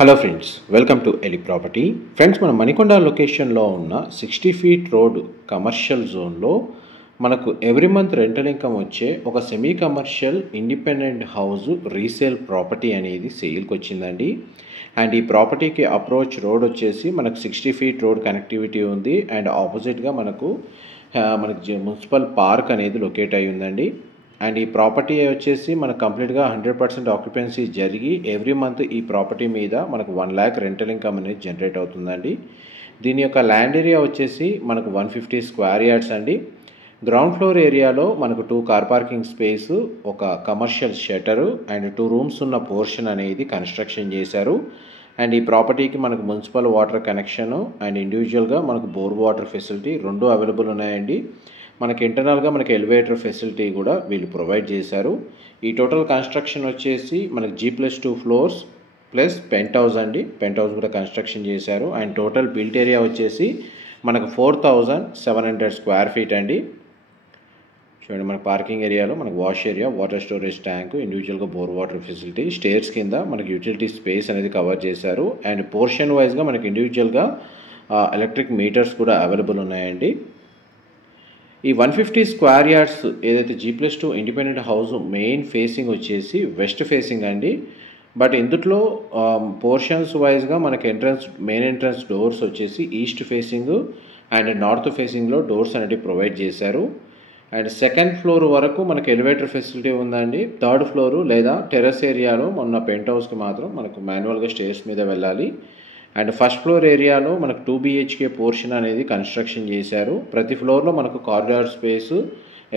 Hello friends, welcome to Eli property. Friends, మన మణికొండ లొకేషన్లో ఉన్న 60 ఫీట్ రోడ్ కమర్షియల్ జోన్లో మనకు ఎవ్రీ మంత్ రెంటల్ ఇన్కమ్ వచ్చే ఒక semi commercial independent house resale property అనేది సేల్కి వచ్చిందండి. అండ్ ఈ ప్రాపర్టీకి అప్రోచ్ రోడ్ వచ్చేసి మనకు 60 ఫీట్ రోడ్ కనెక్టివిటీ ఉంది. అండ్ ఆపోజిట్గా మనకు మున్సిపల్ పార్క్ అనేది లొకేట్ అయి ఉందండి. అండ్ ఈ ప్రాపర్టీ వచ్చేసి మనకు కంప్లీట్గా 100% ఆక్యుపెన్సీ జరిగి ఎవ్రీ మంత్ ఈ ప్రాపర్టీ మీద మనకు 1 lakh రెంటల్ ఇన్కమ్ అనేది జనరేట్ అవుతుందండి. దీని యొక్క ల్యాండ్ ఏరియా వచ్చేసి మనకు 150 స్క్వేర్ యార్డ్స్ అండి. గ్రౌండ్ ఫ్లోర్ ఏరియాలో మనకు 2 కార్ పార్కింగ్ స్పేస్, ఒక కమర్షియల్ షటరు అండ్ 2 రూమ్స్ ఉన్న పోర్షన్ అనేది కన్స్ట్రక్షన్ చేశారు. అండ్ ఈ ప్రాపర్టీకి మనకు మున్సిపల్ వాటర్ కనెక్షను అండ్ ఇండివిజువల్గా మనకు బోర్ వాటర్ ఫెసిలిటీ రెండు అవైలబుల్ ఉన్నాయండి. మనకి ఇంటర్నల్గా మనకి ఎలివేటర్ ఫెసిలిటీ కూడా వీళ్ళు ప్రొవైడ్ చేశారు. ఈ టోటల్ కన్స్ట్రక్షన్ వచ్చేసి మనకి G+2 floors plus pent house అండి. పెంట్ హౌస్ కూడా కన్స్ట్రక్షన్ చేశారు. అండ్ టోటల్ బిల్ట్ ఏరియా వచ్చేసి మనకు 4700 స్క్వేర్ ఫీట్ అండి. చూడండి, మన పార్కింగ్ ఏరియాలో మనకు wash area, water storage tank, ఇండివిజువల్గా బోర్ వాటర్ ఫెసిలిటీ, స్టేర్స్ కింద మనకి యూటిలిటీ స్పేస్ అనేది కవర్ చేశారు. అండ్ పోర్షన్ వైజ్గా మనకి ఇండివిజువల్గా ఎలక్ట్రిక్ మీటర్స్ కూడా అవైలబుల్ ఉన్నాయండి. ఈ 150 స్క్వేర్ యార్డ్స్ ఏదైతే G+2 independent house main facing వచ్చేసి వెస్ట్ ఫేసింగ్ అండి. బట్ ఇందులో పోర్షన్స్ వైజ్గా మనకి మెయిన్ ఎంట్రన్స్ డోర్స్ వచ్చేసి ఈస్ట్ ఫేసింగ్ అండ్ నార్త్ ఫేసింగ్లో డోర్స్ అనేవి ప్రొవైడ్ చేశారు. అండ్ సెకండ్ ఫ్లోర్ వరకు మనకి ఎలివేటర్ ఫెసిలిటీ ఉందండి. థర్డ్ ఫ్లోరు లేదా టెర్రస్ ఏరియాలో మొన్న పెంట్ హౌస్కి మాత్రం మనకు మాన్యువల్గా స్టేర్స్ మీద వెళ్ళాలి. అండ్ ఫస్ట్ ఫ్లోర్ ఏరియాలో మనకు 2 BHK పోర్షన్ అనేది కన్స్ట్రక్షన్ చేశారు. ప్రతి ఫ్లోర్లో మనకు కారిడార్ స్పేసు,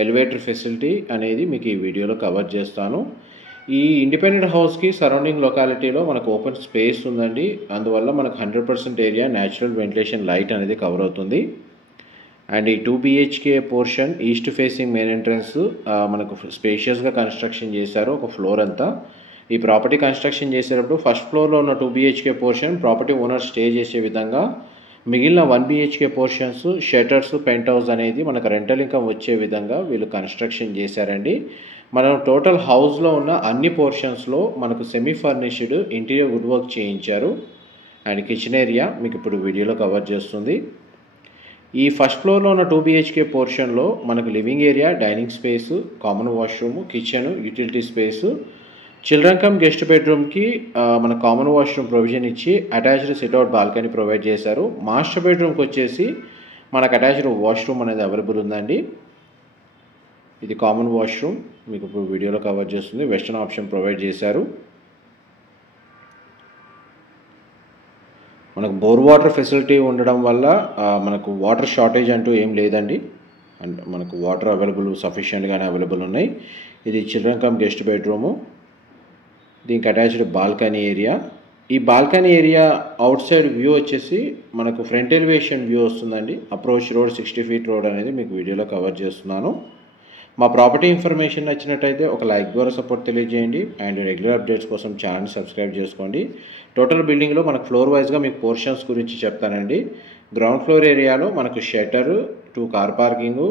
ఎలివేటర్ ఫెసిలిటీ అనేది మీకు ఈ వీడియోలో కవర్ చేస్తాను. ఈ ఇండిపెండెంట్ హౌస్కి సరౌండింగ్ లొకాలిటీలో మనకు ఓపెన్ స్పేస్ ఉందండి. అందువల్ల మనకు 100% ఏరియా న్యాచురల్ వెంటిలేషన్ లైట్ అనేది కవర్ అవుతుంది. అండ్ ఈ 2 BHK portion east facing main entrance మనకు స్పేషియస్గా కన్స్ట్రక్షన్ చేశారు. ఒక ఫ్లోర్ అంతా ఈ ప్రాపర్టీ కన్స్ట్రక్షన్ చేసేటప్పుడు ఫస్ట్ ఫ్లోర్లో ఉన్న 2 BHK portion property owner stay చేసే విధంగా, మిగిలిన 1 BHK portions, shutters, penthouse అనేది మనకు రెంటల్ ఇన్కమ్ వచ్చే విధంగా వీళ్ళు కన్స్ట్రక్షన్ చేశారండి. మనం టోటల్ హౌస్లో ఉన్న అన్ని పోర్షన్స్లో మనకు semi furnished interior wood work చేయించారు. అండ్ కిచెన్ ఏరియా మీకు ఇప్పుడు వీడియోలో కవర్ చేస్తుంది. ఈ ఫస్ట్ ఫ్లోర్లో ఉన్న 2 BHK పోర్షన్లో మనకు living area, dining space, common washroom, kitchen, utility space, children come guest బెడ్రూమ్కి మన కామన్ వాష్రూమ్ ప్రొవిజన్ ఇచ్చి అటాచ్డ్ సిట్అవుట్ బాల్కనీ ప్రొవైడ్ చేశారు. మాస్టర్ బెడ్రూమ్కి వచ్చేసి మనకు అటాచ్డ్ వాష్రూమ్ అనేది అవైలబుల్ ఉందండి. ఇది కామన్ వాష్రూమ్ మీకు ఇప్పుడు వీడియోలో కవర్ చేస్తుంది. వెస్టర్న్ ఆప్షన్ ప్రొవైడ్ చేశారు. మనకు బోర్ వాటర్ ఫెసిలిటీ ఉండడం వల్ల మనకు వాటర్ షార్టేజ్ అంటూ ఏం లేదండి. అండ్ మనకు వాటర్ అవైలబుల్ సఫిషియెంట్గానే అవైలబుల్ ఉన్నాయి. ఇది చిల్డ్రన్ కమ్ గెస్ట్ బెడ్రూము. దీనికి అటాచ్డ్ బాల్కనీ ఏరియా. ఈ balcony area out side view వచ్చేసి మనకు ఫ్రంట్ ఎలివేషన్ వ్యూ వస్తుందండి. అప్రోచ్ రోడ్ 60 ఫీట్ రోడ్ అనేది మీకు వీడియోలో కవర్ చేస్తున్నాను. మా ప్రాపర్టీ ఇన్ఫర్మేషన్ నచ్చినట్టయితే ఒక లైక్ ద్వారా సపోర్ట్ తెలియజేయండి. అండ్ రెగ్యులర్ అప్డేట్స్ కోసం ఛానల్ సబ్స్క్రైబ్ చేసుకోండి. టోటల్ బిల్డింగ్లో మనకు ఫ్లోర్ వైజ్గా మీకు పోర్షన్స్ గురించి చెప్తానండి. గ్రౌండ్ ఫ్లోర్ ఏరియాలో మనకు షటర్, 2 కార్ పార్కింగు,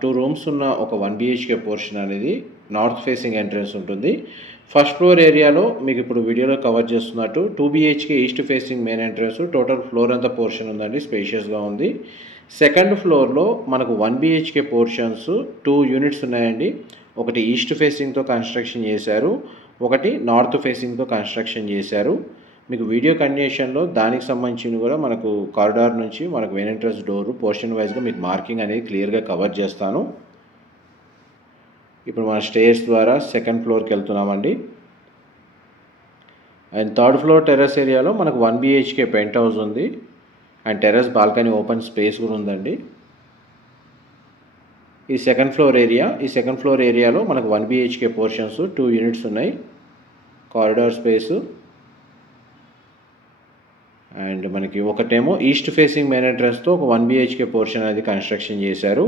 2 రూమ్స్ ఉన్న ఒక 1 BHK పోర్షన్ అనేది నార్త్ ఫేసింగ్ ఎంట్రన్స్ ఉంటుంది. ఫస్ట్ ఫ్లోర్ ఏరియాలో మీకు ఇప్పుడు వీడియోలో కవర్ చేస్తున్నట్టు 2 BHK east facing main entrance, total floor అంతా పోర్షన్ ఉందండి, స్పేషియస్గా ఉంది. సెకండ్ ఫ్లోర్లో మనకు 1 BHK పోర్షన్స్ 2 యూనిట్స్ ఉన్నాయండి. ఒకటి ఈస్ట్ ఫేసింగ్తో కన్స్ట్రక్షన్ చేశారు, ఒకటి నార్త్ ఫేసింగ్తో కన్స్ట్రక్షన్ చేశారు. మీకు వీడియో కండిషన్లో దానికి సంబంధించి కూడా మనకు కారిడార్ నుంచి మనకు మెయిన్ ఎంట్రన్స్ డోర్ పోర్షన్ వైజ్గా మీకు మార్కింగ్ అనేది క్లియర్గా కవర్ చేస్తాను. ఇప్పుడు మన స్టేర్స్ ద్వారా సెకండ్ ఫ్లోర్కి వెళ్తున్నామండి. అండ్ థర్డ్ ఫ్లోర్ టెర్రస్ ఏరియాలో మనకు 1 BHK పెంట్ హౌస్ ఉంది. And terrace balcony open space కూడా ఉందండి. ఈ సెకండ్ ఫ్లోర్ ఏరియాలో మనకు 1 BHK పోర్షన్స్ 2 యూనిట్స్ ఉన్నాయి, కారిడార్ స్పేసు. అండ్ మనకి ఒకటేమో ఈస్ట్ ఫేసింగ్ మెయిన్ ఎంట్రన్స్తో ఒక 1 BHK పోర్షన్ అనేది కన్స్ట్రక్షన్ చేశారు.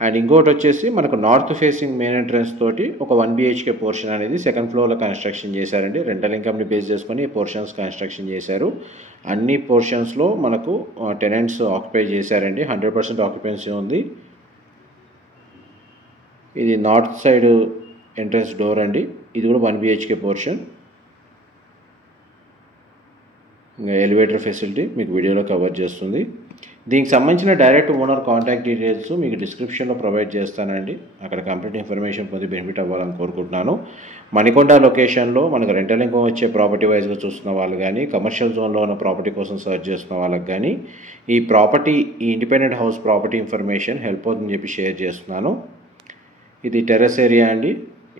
అండ్ ఇంకోటి వచ్చేసి మనకు నార్త్ ఫేసింగ్ మెయిన్ ఎంట్రన్స్ తోటి ఒక 1 BHK పోర్షన్ అనేది సెకండ్ ఫ్లోర్లో కన్స్ట్రక్షన్ చేశారండి. రెంటల్ ఇన్కమ్ని బేస్ చేసుకొని ఈ పోర్షన్స్ కన్స్ట్రక్షన్ చేశారు. అన్ని పోర్షన్స్లో మనకు టెనెంట్స్ ఆక్యుపై చేశారండి. 100% ఆక్యుపెన్సీ ఉంది. ఇది నార్త్ సైడ్ ఎంట్రన్స్ డోర్ అండి. ఇది కూడా 1 BHK పోర్షన్. ఎలివేటర్ ఫెసిలిటీ మీకు వీడియోలో కవర్ చేస్తుంది. దీనికి సంబంధించిన డైరెక్ట్ ఓనర్ కాంటాక్ట్ డీటెయిల్స్ మీకు డిస్క్రిప్షన్లో ప్రొవైడ్ చేస్తానండి. అక్కడ కంప్లీట్ ఇన్ఫర్మేషన్ పొంది బెనిఫిట్ అవ్వాలని కోరుకుంటున్నాను. మణికొండ లొకేషన్లో మనకు రెంటల్ ఇన్కమ్ వచ్చే ప్రాపర్టీ వైజ్గా చూస్తున్న వాళ్ళు కానీ, కమర్షియల్ జోన్లో ఉన్న ప్రాపర్టీ కోసం సర్చ్ చేస్తున్న వాళ్ళకి కానీ ఈ independent house property information help అవుతుందని చెప్పి షేర్ చేస్తున్నాను. ఇది టెర్రస్ ఏరియా అండి.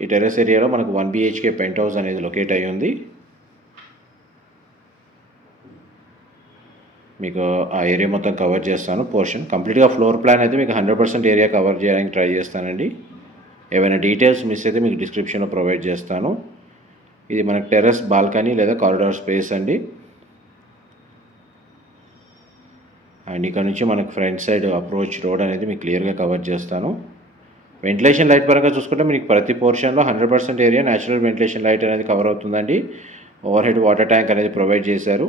ఈ టెర్రస్ ఏరియాలో మనకు 1 BHK పెంట్ హౌస్ అనేది లొకేట్ అయ్యి ఉంది. మీకు ఆ ఏరియా మొత్తం కవర్ చేస్తాను. పోర్షన్ కంప్లీట్గా ఫ్లోర్ ప్లాన్ అయితే మీకు 100% ఏరియా కవర్ చేయడానికి ట్రై చేస్తానండి. ఏమైనా డీటెయిల్స్ మిస్ అయితే మీకు డిస్క్రిప్షన్లో ప్రొవైడ్ చేస్తాను. ఇది మనకు టెర్రస్ బాల్కనీ లేదా కారిడార్ స్పేస్ అండి. అండ్ ఇక్కడ నుంచి మనకు ఫ్రంట్ సైడ్ అప్రోచ్ రోడ్ అనేది మీకు క్లియర్గా కవర్ చేస్తాను. వెంటిలేషన్ లైట్ పరంగా చూసుకుంటే మీకు ప్రతి పోర్షన్లో 100% ఏరియా న్యాచురల్ వెంటిలేషన్ లైట్ అనేది కవర్ అవుతుందండి. ఓవర్ హెడ్ వాటర్ ట్యాంక్ అనేది ప్రొవైడ్ చేశారు.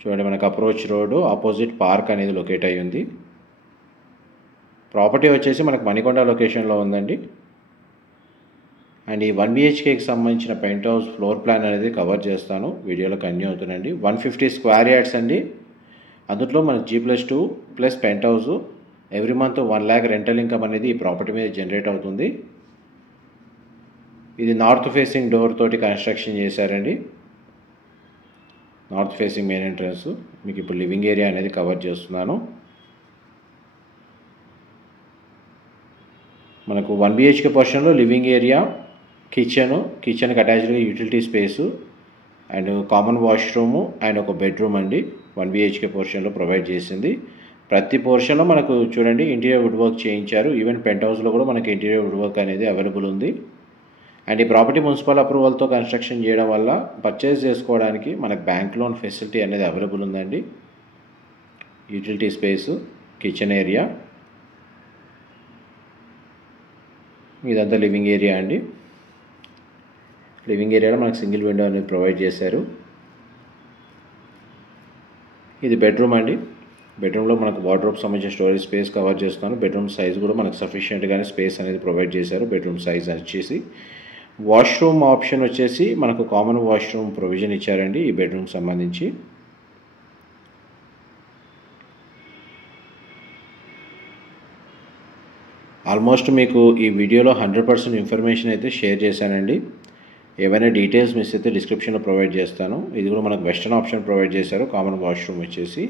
చూడండి, మనకు అప్రోచ్ రోడ్డు ఆపోజిట్ పార్క్ అనేది లొకేట్ అయ్యి ఉంది. ప్రాపర్టీ వచ్చేసి మనకు మణికొండ లొకేషన్లో ఉందండి. అండ్ ఈ 1 BHKకి సంబంధించిన పెంట్ హౌస్ ఫ్లోర్ ప్లాన్ అనేది కవర్ చేస్తాను. వీడియోలో కంటిన్యూ అవుతుందండి. 150 స్క్వేర్ యార్డ్స్ అండి. అందులో మనకు G+2 plus penthouse every month 1 lakh rental income అనేది ఈ ప్రాపర్టీ మీద జనరేట్ అవుతుంది. ఇది నార్త్ ఫేసింగ్ డోర్ తోటి కన్స్ట్రక్షన్ చేశారండి. North facing main entrance. మీకు ఇప్పుడు లివింగ్ ఏరియా అనేది కవర్ చేస్తున్నాను. మనకు 1 BHK పోర్షన్లో లివింగ్ ఏరియా, కిచెన్కి అటాచ్డ్గా utility space and common washroom and ఒక బెడ్రూమ్ అండి 1 BHK పోర్షన్లో ప్రొవైడ్ చేసింది. ప్రతి పోర్షన్లో మనకు చూడండి ఇంటీరియర్ వుడ్ వర్క్ చేయించారు. ఈవెన్ పెంట్ హౌస్లో కూడా మనకి ఇంటీరియర్ వుడ్ వర్క్ అనేది అవైలబుల్ ఉంది. అండ్ ఈ ప్రాపర్టీ మున్సిపల్ అప్రూవల్తో కన్స్ట్రక్షన్ చేయడం వల్ల పర్చేస్ చేసుకోవడానికి మనకు బ్యాంక్ లోన్ ఫెసిలిటీ అనేది అవైలబుల్ ఉందండి. యూటిలిటీ స్పేసు, కిచెన్ ఏరియా, ఇదంతా లివింగ్ ఏరియా అండి. లివింగ్ ఏరియాలో మనకు సింగిల్ విండో అనేది ప్రొవైడ్ చేశారు. ఇది బెడ్రూమ్ అండి. బెడ్రూమ్లో మనకు వార్డ్రోబ్ సంబంధించిన స్టోరేజ్ స్పేస్ కవర్ చేస్తున్నాను. బెడ్రూమ్ సైజ్ కూడా మనకు సఫిషియెంట్గానే స్పేస్ అనేది ప్రొవైడ్ చేశారు. బెడ్రూమ్ సైజ్ వచ్చేసి వాష్రూమ్ ఆప్షన్ వచ్చేసి మనకు కామన్ వాష్రూమ్ ప్రొవిజన్ ఇచ్చారండి ఈ బెడ్రూమ్ సంబంధించి. ఆల్మోస్ట్ మీకు ఈ వీడియోలో 100% ఇన్ఫర్మేషన్ అయితే షేర్ చేశానండి. ఏవైనా డీటెయిల్స్ మిస్ అయితే డిస్క్రిప్షన్లో ప్రొవైడ్ చేస్తాను. ఇది కూడా మనకు వెస్టర్న్ ఆప్షన్ ప్రొవైడ్ చేశారు. కామన్ వాష్రూమ్ వచ్చేసి.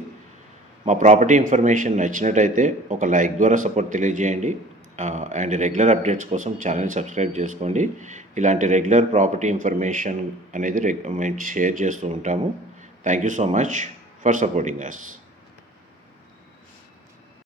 మా ప్రాపర్టీ ఇన్ఫర్మేషన్ నచ్చినట్టయితే ఒక లైక్ ద్వారా సపోర్ట్ తెలియజేయండి. అండ్ రెగ్యులర్ అప్డేట్స్ కోసం ఛానల్ని సబ్స్క్రైబ్ చేసుకోండి. ఇలాంటి రెగ్యులర్ ప్రాపర్టీ ఇన్ఫర్మేషన్ అనేది మేము షేర్ చేస్తూ ఉంటాము. Thank you so much for supporting us.